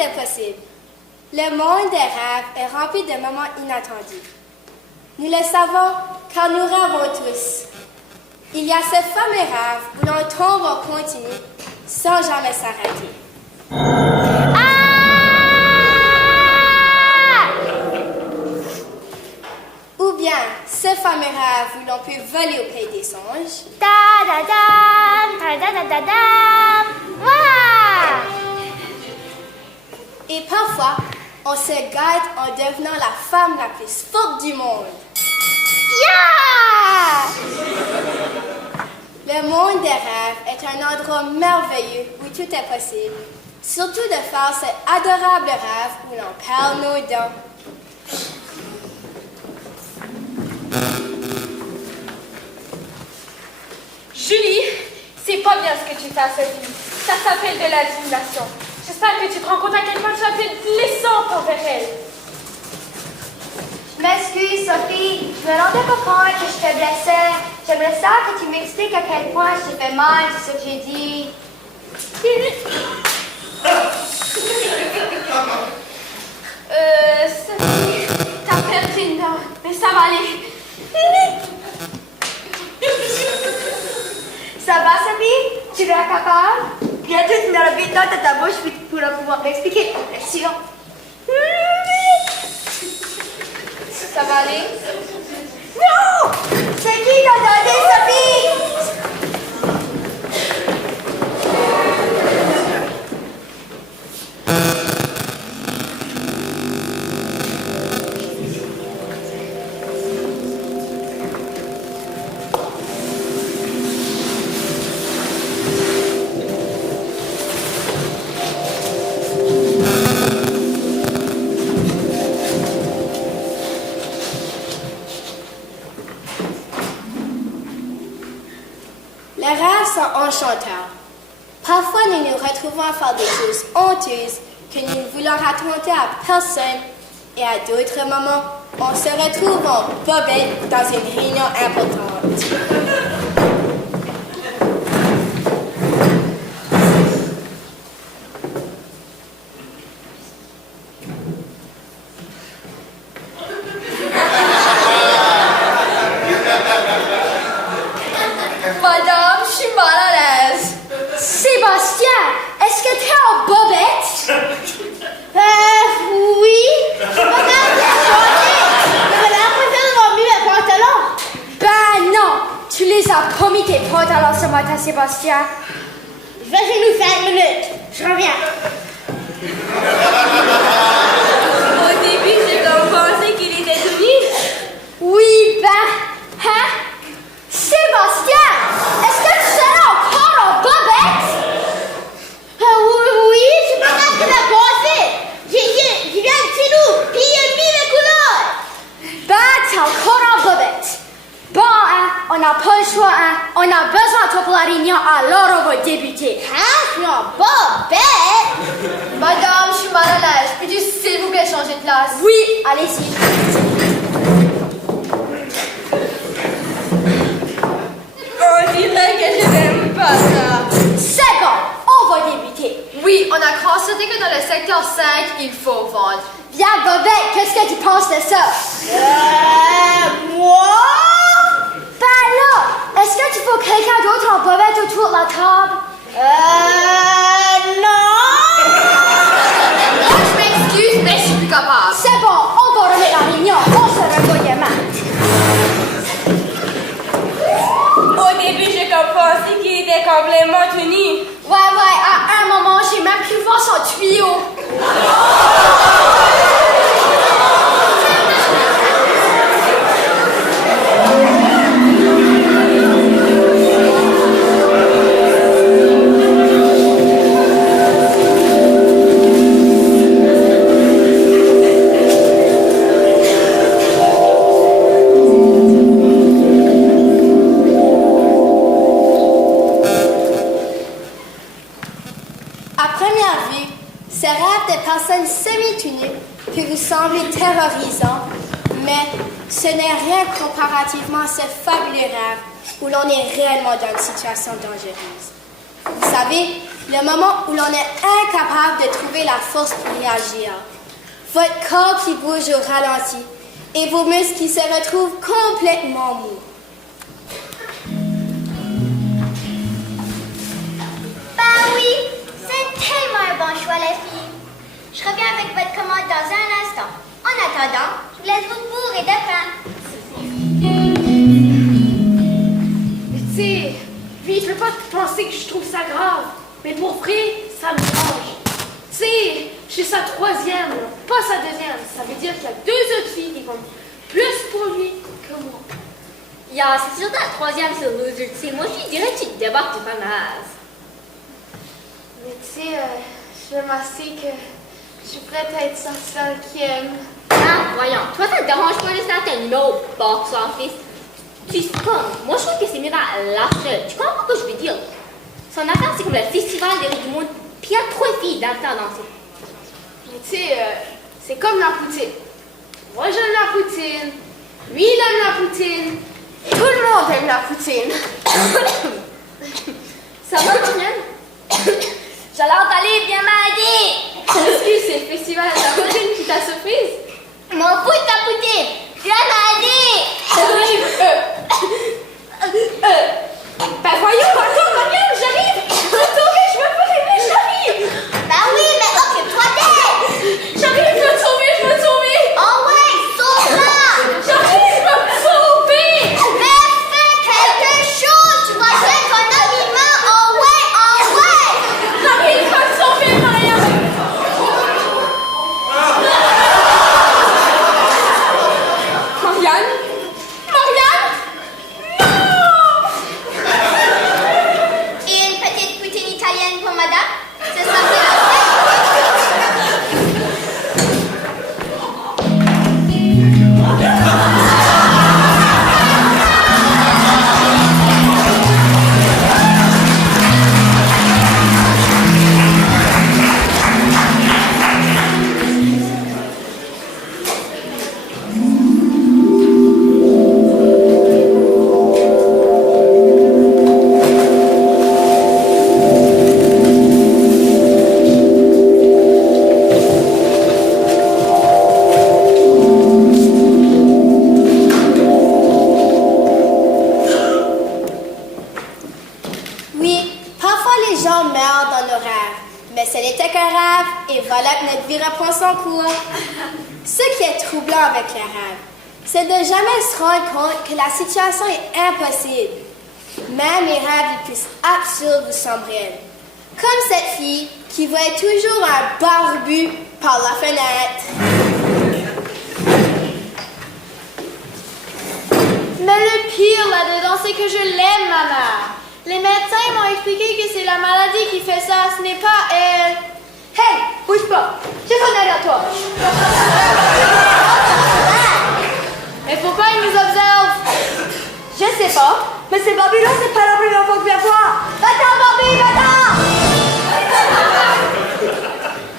est possible. Le monde des rêves est rempli de moments inattendus. Nous le savons car nous rêvons tous. Il y a ce fameux rêve où l'on tombe en continu sans jamais s'arrêter. Ou bien ce fameux rêve où l'on peut voler au pays des songes. Et parfois, on se gâte en devenant la femme la plus forte du monde. Le monde des rêves est un endroit merveilleux où tout est possible. Surtout de faire cet adorable rêve où l'on perd nos dents. Julie, c'est pas bien ce que tu fais à Sophie. Ça s'appelle de la dissimulation. J'espère que tu te rends compte à quel point tu as pu être blessante envers elle. Je m'excuse, Sophie. Je me rendais pas compte que je te blessais. J'aimerais ça que tu m'expliques à quel point je t'ai fait mal, c'est ce que j'ai dit. Sophie, t'as perdu une dent, mais ça va aller. Ça va, Sophie? Tu es capable? Bientôt, tu n'auras plus de dents dans ta bouche, puis tu pourras pouvoir m'expliquer. Merci. Ça va aller? Non! C'est qui t'a donné, Sophie? Les rêves sont enchanteurs. Parfois, nous nous retrouvons à faire des choses honteuses que nous ne voulons raconter à personne. Et à d'autres moments, on se retrouve en bobette dans une réunion importante. Madame, je suis mal à l'aise. Sébastien, est-ce que tu es en bobette? Oui. Madame, j'ai l'impression d'avoir mis mes pantalons. Ben non, tu les as pas mis tes pantalons ce matin, Sébastien. Je vais chez nous 5 minutes. Je reviens. Au début, j'ai comme pensé qu'il était tout nu. Oui, ben, hein? Sébastien, est-ce que tu seras encore en bobette? Oui, je sais pas ce qu'il a passé. Je viens de chez nous, puis il a mis mes couleurs. Ben, t'es encore en bobette. Bon, hein, on n'a pas le choix, hein. On a besoin de toi pour la réunion, alors on va débuter. Hein? Je suis en bobette. Madame, je suis mal à l'aise. Peux-tu s'il vous plaît changer de place? Oui, allez-y. On dirait que je n'aime pas ça. C'est bon, on va débuter. Oui, on a constaté que dans le secteur 5, il faut vendre. Bien, bobette, qu'est-ce que tu penses de ça? Moi? Ben là, est-ce que tu veux quelqu'un d'autre en bobette autour de la table? Non. Je m'excuse, mais je suis plus capable. C'est bon, on va remettre la réunion, on se revoit demain. Au début, j'ai comme pensé qu'il était complètement tout nu. Ouais, à un moment, j'ai même pu voir son tuyau. Ce rêve de personnes semi-tunues peut vous sembler terrorisant, mais ce n'est rien comparativement à ce fabuleux rêve où l'on est réellement dans une situation dangereuse. Vous savez, le moment où l'on est incapable de trouver la force pour réagir. Votre corps qui bouge au ralenti et vos muscles qui se retrouvent complètement mous. Ben oui, c'est tellement un bon choix, les filles. Je reviens avec votre commande dans un instant. En attendant, je vous laisse vous bourrer de pain. Tu sais, puis je veux pas te penser que je trouve ça grave, mais pour vrai, ça me change. Tu sais, je suis sa troisième, pas sa deuxième. Ça veut dire qu'il y a 2 autres filles qui vont plus pour lui que moi. Yeah, c'est surtout la troisième sur nous ultimes. Moi, je dirais que tu te débarques du fanaz. Mais tu sais, je veux m'assurer que je suis prête à être sa 5e. Ah, voyons. Toi, ça te dérange pas de ça, t'es une autre box office. Tu spawns. Moi, je trouve que c'est mieux dans la seule. Tu comprends ce que je veux dire? Son affaire, c'est comme le festival des rues du monde. Puis il y a 3 filles dans le temps danser. Mais tu sais, c'est comme la poutine. Moi, j'aime la poutine. Lui, il aime la poutine. Tout le monde aime la poutine. Ça va, Julien? Je l'entendais bien maladie. Excuse, c'est le festival de la poutine qui t'a surprise? M'en fous de ta poutine. Bien maladie. J'arrive. Ben voyons, attends, Marianne, j'arrive. Je veux sauver, je veux pas rêver, j'arrive. Ben oui, mais occupe-toi d'elle. J'arrive, je veux te sauver, je veux te sauver. Oh ouais, sauve-la. J'arrive, je veux te sauver. Mais fais quelque chose. Tu vas jouer ton habillement. Oh ouais, oh ouais. J'arrive, je veux te sauver, Marianne. Marianne? Marianne? Non! Et une petite poutine italienne pour madame. C'est ça que la Oui, parfois les gens meurent dans nos rêves, mais ce n'était qu'un rêve et voilà que notre vie reprend son cours. Ce qui est troublant avec les rêves, c'est de jamais se rendre compte que la situation est impossible. Même les rêves les plus absurdes vous semblent réels. Comme cette fille qui voyait toujours un barbu par la fenêtre. Mais le pire là-dedans, c'est que je l'aime, ma mère. Les médecins m'ont expliqué que c'est la maladie qui fait ça, ce n'est pas elle. Hey, bouge pas. J'ai son aide à toi. Mais pourquoi ils nous observent? Je sais pas, mais ces Barbie-là, c'est pas la première fois que je les vois. Va-t'en, Barbie, va-t'en!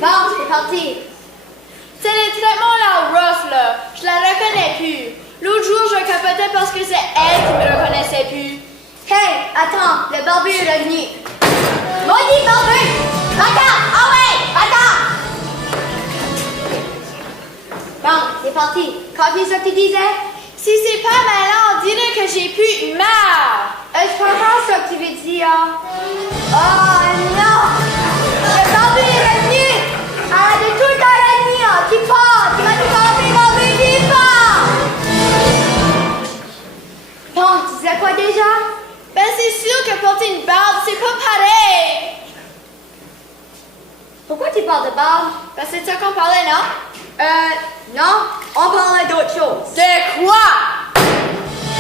Bon, c'est parti. C'est les traitements là, rough, là. Je la reconnais plus. L'autre jour, je capotais parce que c'est elle qui me reconnaissait plus. Hey, attends, le barbu est revenu. Maudit barbu! Va-t'en! Ah ouais! Va-t'en! Bon, c'est parti. Continue ce que tu disais? Si c'est pas malin, on dirait que j'ai plus marre. Je comprends ce que tu veux dire. Oh non! Le barbu est revenu! Arrête de tout le temps revenir! Tu pars! Tu vas te barber, barbu, tu pars! Bon, tu disais quoi déjà? Ben c'est sûr que porter une barbe, c'est pas pareil! Pourquoi tu parles de barbe? Ben c'est de ça qu'on parlait, non? Non, on parlait d'autre chose. De quoi?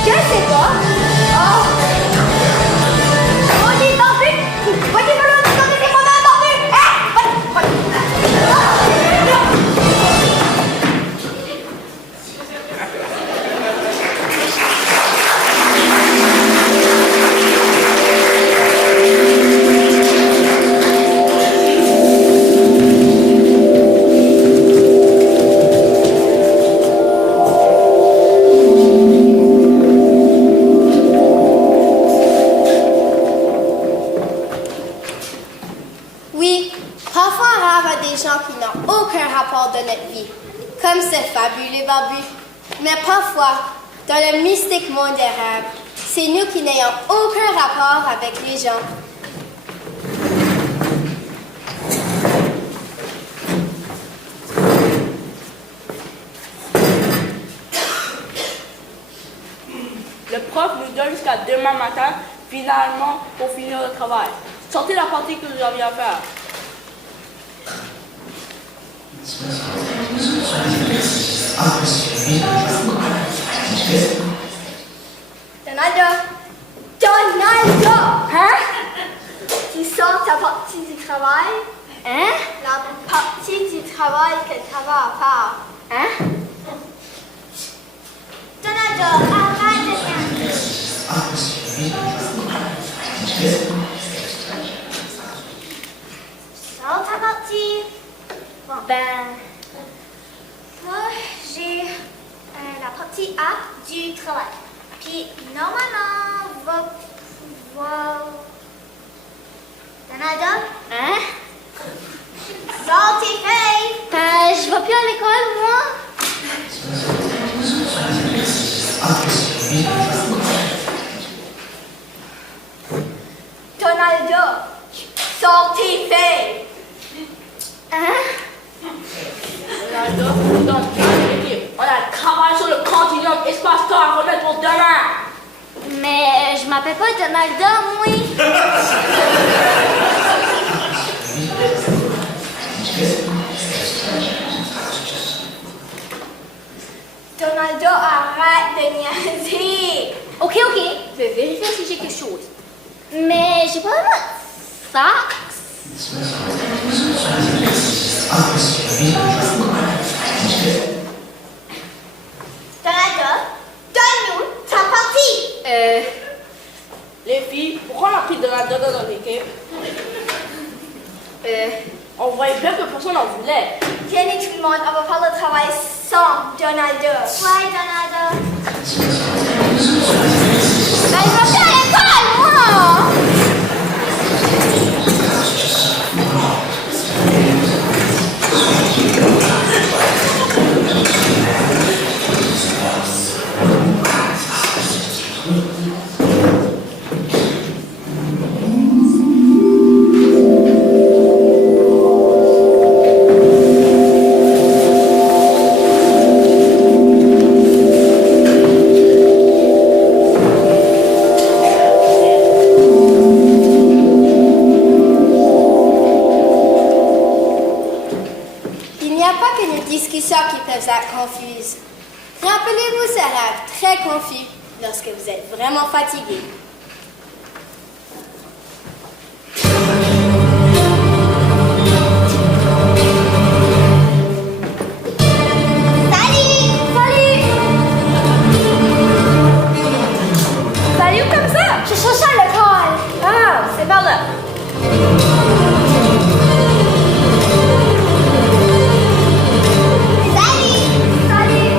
Je sais pas. Oh! On dit barbu! Moi qui veux le dire que c'est pas un barbu! barbus. Mais parfois, dans le mystique monde des rêves, c'est nous qui n'ayons aucun rapport avec les gens. Le prof nous donne jusqu'à demain matin, finalement, pour finir le travail. Sortez la partie que nous avions à faire. Donaldo! Hein? Tu sors ta partie du travail? Hein? La partie du travail que tu vas à faire. Hein? Donaldo, arrête de rien. Sors ta partie. Ben, Moi, j'ai la partie A du travail. Puis, normalement, va pouvoir... Donaldo, hein? sors tes feuilles. Ben, je vais plus à l'école, moi. Donaldo, sors tes feuilles. Hein? Donc, on a travaillé sur le continuum espace-temps à remettre pour demain. Mais je m'appelle pas Donaldo, moi. Donaldo, arrête de niaiser. Ok, je vais vérifier si j'ai quelque chose. Mais j'ai pas vraiment de sac. Donaldo, donne-nous ta partie. Les filles, pourquoi on a pris de la dodo dans l'équipe? On voyait bien que personne n'en voulait. Venez tout le monde, on va faire le travail sans Donaldo. Ouais, Donaldo. Ben, je vais plus à l'école, moi. Il n'y a pas que nos discussions qui peuvent être confuses. Rappelez-vous ces rêves très confus lorsque vous êtes vraiment fatigué. Salut comme ça? Je cherche à l'école. Ah, c'est par là. Salut.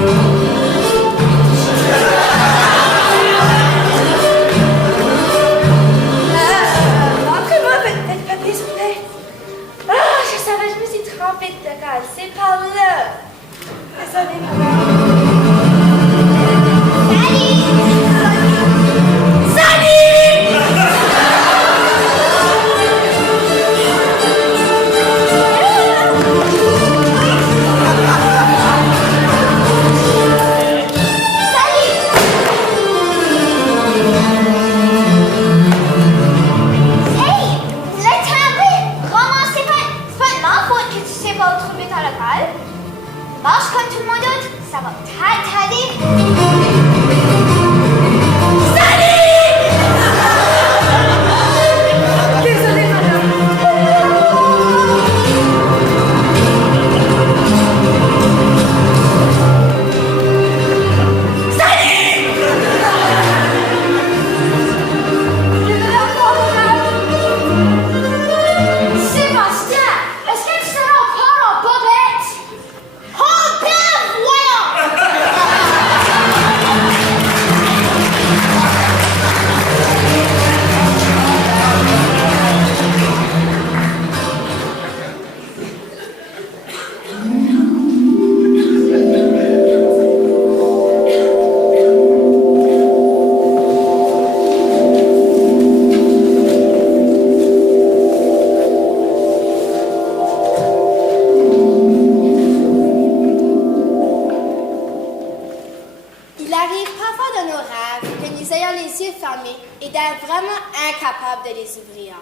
arrive parfois dans nos rêves que nous ayons les yeux fermés et d'être vraiment incapables de les ouvrir,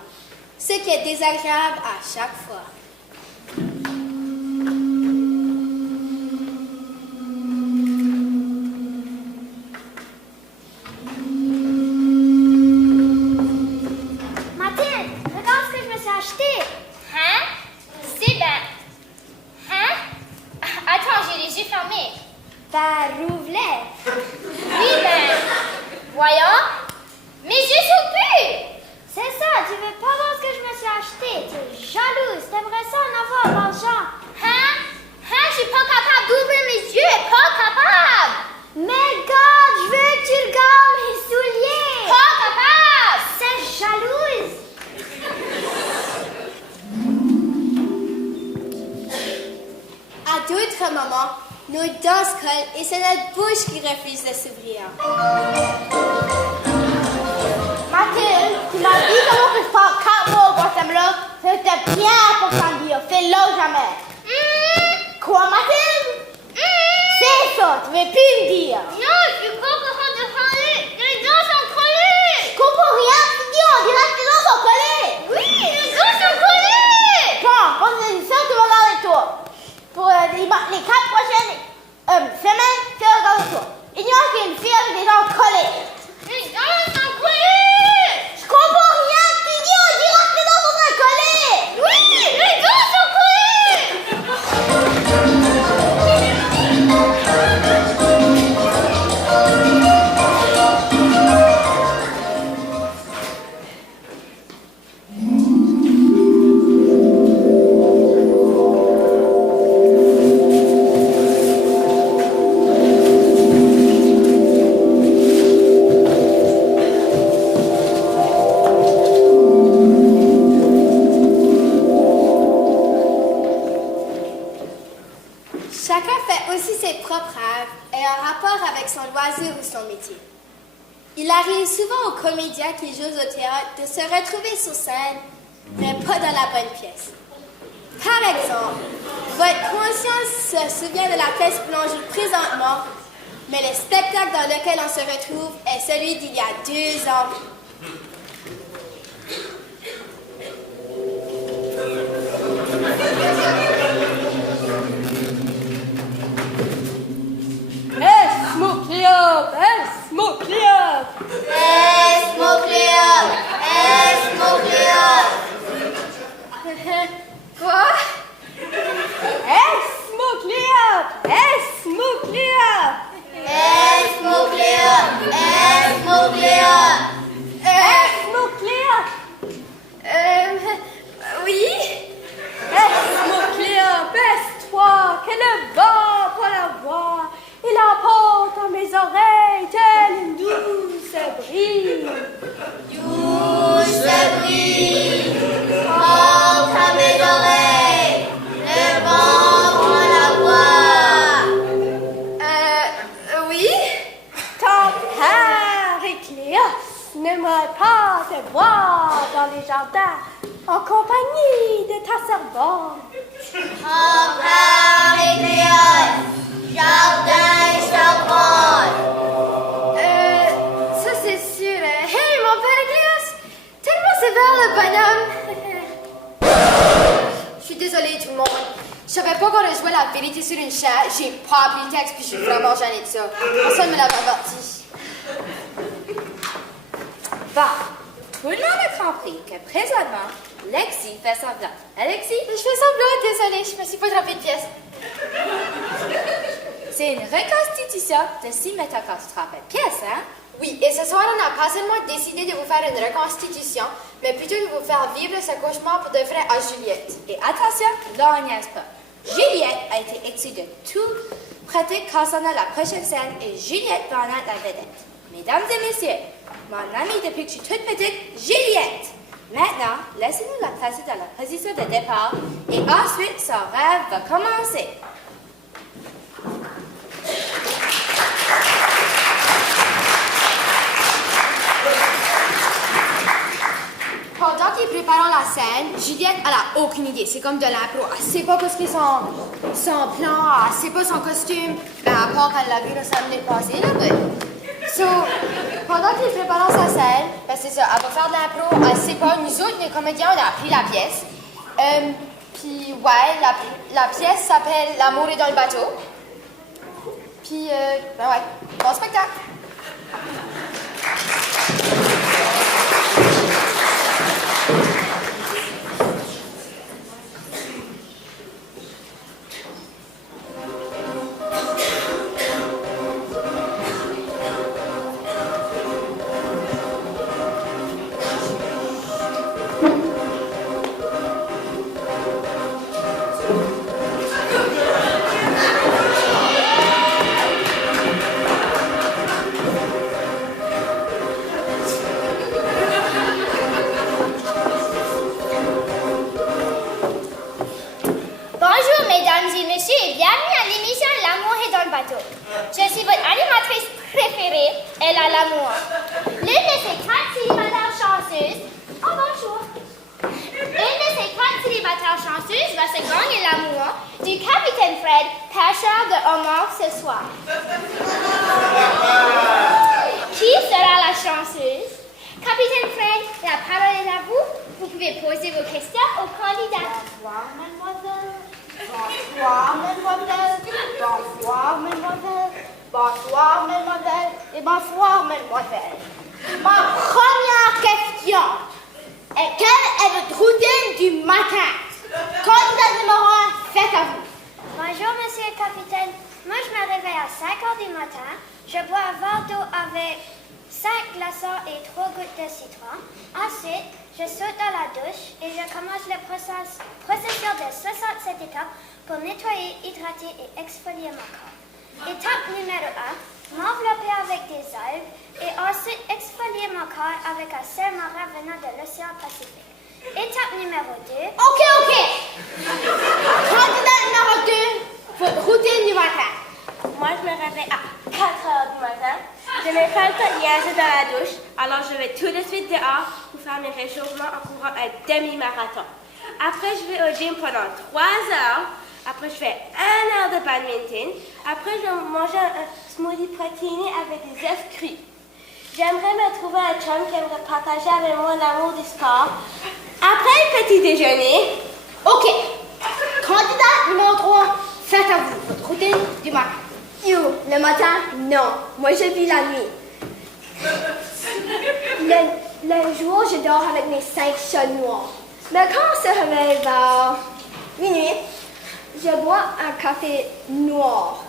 ce qui est désagréable à chaque fois. Mathilde, regarde ce que je me suis acheté. Hein? C'est ben. Hein? Attends, j'ai les yeux fermés. Ben, rouvre-les. Oui, ben. Voyons. Mes yeux sont purs. C'est ça, tu veux pas voir ce que je me suis acheté. T'es jalouse, t'aimerais ça en avoir l'argent. Hein? Hein? Je suis pas capable d'ouvrir mes yeux. Pas capable. Mais regarde, je veux que tu regardes mes souliers. Pas capable. C'est jalouse. À d'autres moments, nos dents se collent et c'est notre bouche qui refuse de s'ouvrir. Mathilde, tu m'as dit comment que je parle 4 mots au Guatemala. C'était bien pour s'en dire. Fais-le jamais. Quoi, Mathilde? C'est ça, tu veux plus me dire. Non, je suis pas capable de parler. Les dents sont collées. Je comprends rien, tu dis, on dirait que les dents sont collées. Oui, les dents sont collées. Bon, on est sûr que tu vas regarder toi. Pour les 4 prochaines semaines, tu vas regarder toi. Ignore qu'il y a une fille avec des dents collées. Les dents sont collées. Je comprends rien, tu dis, on dirait que les dents sont très collées. Oui, les dents sont collées. Chacun fait aussi ses propres rêves et un rapport avec son loisir ou son métier. Il arrive souvent aux comédiens qui jouent au théâtre de se retrouver sur scène, mais pas dans la bonne pièce. Par exemple, votre conscience se souvient de la pièce que l'on joue présentement, mais le spectacle dans lequel on se retrouve est celui d'il y a 2 ans. Esmocleop! Esmocleop! Esmocleop! Esmocleop! Quoi? Esmocleop! Esmocleop! Esmocleop! Esmocleop! Esmocleop! Oui? Esmocleop, baisse-toi, que le vent prend la voix. Il apporte à mes oreilles telle une douce brise. Douce brise, porte à mes oreilles, le vent prend la voix. Oui? Ton père Écléos n'aimerait pas te voir dans les jardins en compagnie de ta servante. Ton père Écléos, jardin et servante. Ça c'est sûr. Hey, mon père Écléos, tellement sévère le bonhomme. Je suis désolée tout le monde. Je savais pas qu'on jouait la vérité sur une chaise. J'ai pas appris le texte puis je suis vraiment gênée de ça. Personne me l'avait averti. Bon, tout le monde a compris que présentement, Lexi fait semblant. Alexis? Je fais semblant, désolée, je me suis pas trompée de pièce. C'est une reconstitution de si métaconstruite pièce, hein? Oui, et ce soir, on n'a pas seulement décidé de vous faire une reconstitution, mais plutôt de vous faire vivre ce cauchemar pour de vrai à Juliette. Et attention, là on niaise pas. Juliette a été exclue de tout pratique concernant la prochaine scène et Juliette va en être la vedette. Mesdames et messieurs, mon amie depuis que je suis toute petite, Juliette. Maintenant, laissez-nous la placer dans la position de départ et ensuite son rêve va commencer. Pendant qu'ils préparent la scène, Juliette, elle a aucune idée. C'est comme de l'impro. Elle sait pas qu'est-ce que son plan, elle sait pas son costume. Ben, à part qu'elle l'a vu le samedi passé, là, ben, pendant que les préparons sa scène, ben c'est ça, elle va faire de l'impro, elle sait pas, nous autres, les comédiens, on a appris la pièce. Puis, ouais, la pièce s'appelle L'amour est dans le bateau. Puis, ben ouais, bon spectacle. Bonjour, mesdames et messieurs, et bienvenue à l'émission L'amour est dans le bateau. Je suis votre animatrice préférée, Ella Lamour. L'une de ces 4 célibataires chanceuses... Oh, bonjour. Une de ces 4 célibataires chanceuses va se gagner l'amour du capitaine Fred, pêcheur de homards ce soir. Qui sera la chanceuse? Capitaine Fred, la parole est à vous. Vous pouvez poser vos questions aux candidats. Bonsoir, mademoiselle. Bonsoir, mademoiselle. Bonsoir, mademoiselle. Bonsoir, mademoiselle. Et bonsoir, mademoiselle. Ma première question est quelle est votre routine du matin? Candidat numéro 1, faites à vous. Bonjour, monsieur le capitaine. Moi, je me réveille à 5 heures du matin. Je bois un verre d'eau avec 5 glaçons et 3 gouttes de citron. Ensuite, je saute dans la douche et je commence le processus de 67 étapes pour nettoyer, hydrater et exfolier mon corps. Étape numéro 1, m'envelopper avec des algues et ensuite exfolier mon corps avec un sel marin venant de l'océan Pacifique. Étape numéro 2. OK. Candidat numéro 2, votre routine du matin. Moi, je me réveille à 4 heures du matin. Je n'ai pas le temps de niaiser dans la douche, alors je vais tout de suite dehors pour faire mes réchauffements en courant un demi-marathon. Après, je vais au gym pendant 3 heures. Après, je fais 1 heure de badminton. Après, je vais manger un smoothie protéiné avec des œufs crus. J'aimerais me trouver un chum qui aimerait partager avec moi l'amour du sport. Après le petit déjeuner. OK. Candidat numéro 3, faites à vous votre routine du matin. Le matin, non. Moi, je vis la nuit. Le jour, je dors avec mes 5 chats noirs. Mais quand on se réveille vers minuit, je bois un café noir.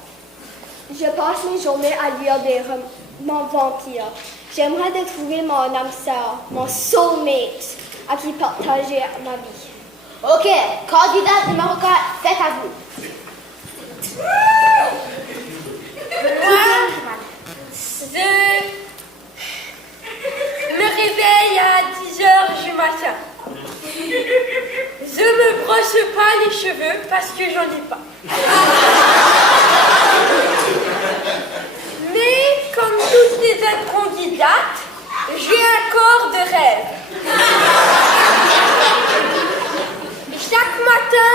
Je passe mes journées à lire des romans vampires. J'aimerais trouver mon âme sœur, mon soulmate, à qui partager ma vie. OK. Candidat numéro 4, faites à vous. Je me réveille à 10 heures du matin. Je me brosse pas les cheveux parce que j'en ai pas. Mais comme toutes les autres candidates, j'ai un corps de rêve. Chaque matin,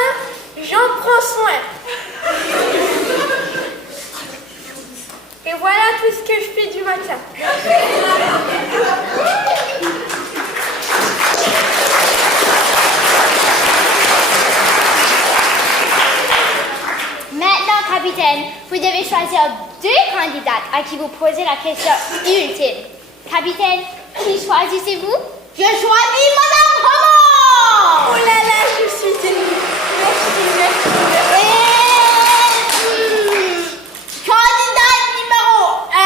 j'en prends soin. Et voilà tout ce que je fais du matin. Maintenant, capitaine, vous devez choisir 2 candidates à qui vous posez la question ultime. Capitaine, qui choisissez-vous? Je choisis Madame Roman! Oh là là, je suis émue. Merci. Candidat numéro 1.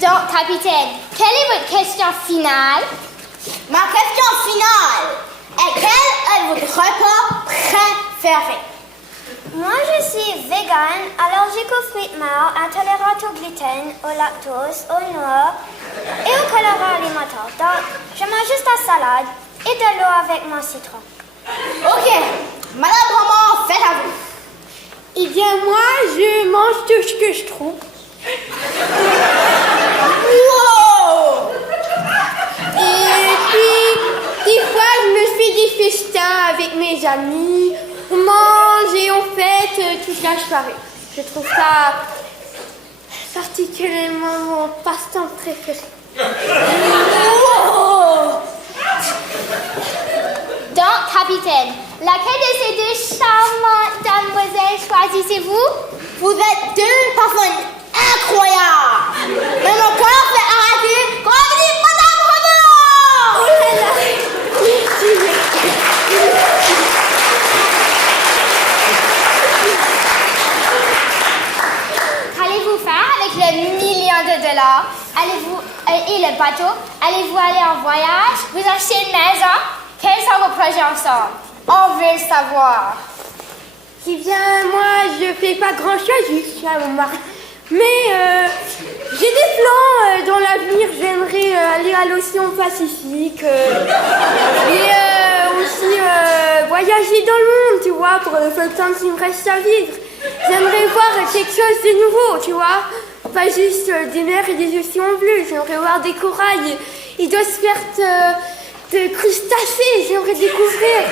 Donc, capitaine, quelle est votre question finale? Ma question finale est quel est votre repas préféré? Moi, je suis végane, allergique aux fruits morts, intolérante au gluten, au lactose, aux noix et aux colorants alimentaires. Donc, je mange juste la salade et de l'eau avec mon citron. OK. Madame Roman, faites à vous. Eh bien, moi, je mange tout ce que je trouve. Wow! Et puis, des fois, je me fais des festins avec mes amis. On mange et on fait toute la soirée. Je trouve ça particulièrement mon passe-temps préféré. Donc, capitaine, laquelle de ces deux charmantes demoiselles choisissez-vous? Vous êtes deux personnes incroyables. Mais mon cœur fait arrêter quand on dit Madame Revenant. Oh là là. Qu'allez-vous faire avec le million de dollars? Et le bateau? Allez-vous aller en voyage? Vous acheter une maison? Quels sont vos projets ensemble? On veut le savoir. Eh bien, moi, je fais pas grand-chose jusqu'à mon mari. Mais j'ai des plans dans l'avenir. J'aimerais aller à l'océan Pacifique. Et aussi voyager dans le monde, tu vois, pour le peu de temps qu'il me reste à vivre. J'aimerais voir quelque chose de nouveau, tu vois. Pas juste des mers et des océans bleus. J'aimerais voir des corails et d'autres pertes de crustacés. J'aimerais découvrir.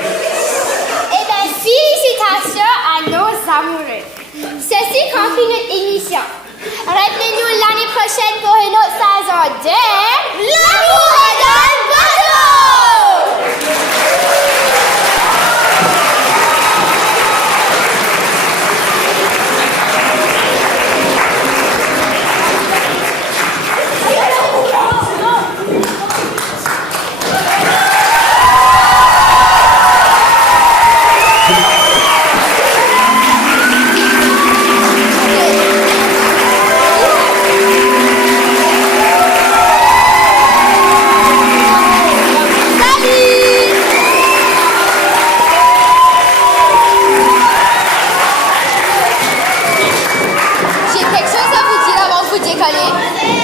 Eh bien, félicitations à nos amoureux. Ceci conclut notre émission. Revenez-nous l'année prochaine pour une autre saison de L'amour dans le bateau! J'ai quelque chose à vous dire avant de vous décoller.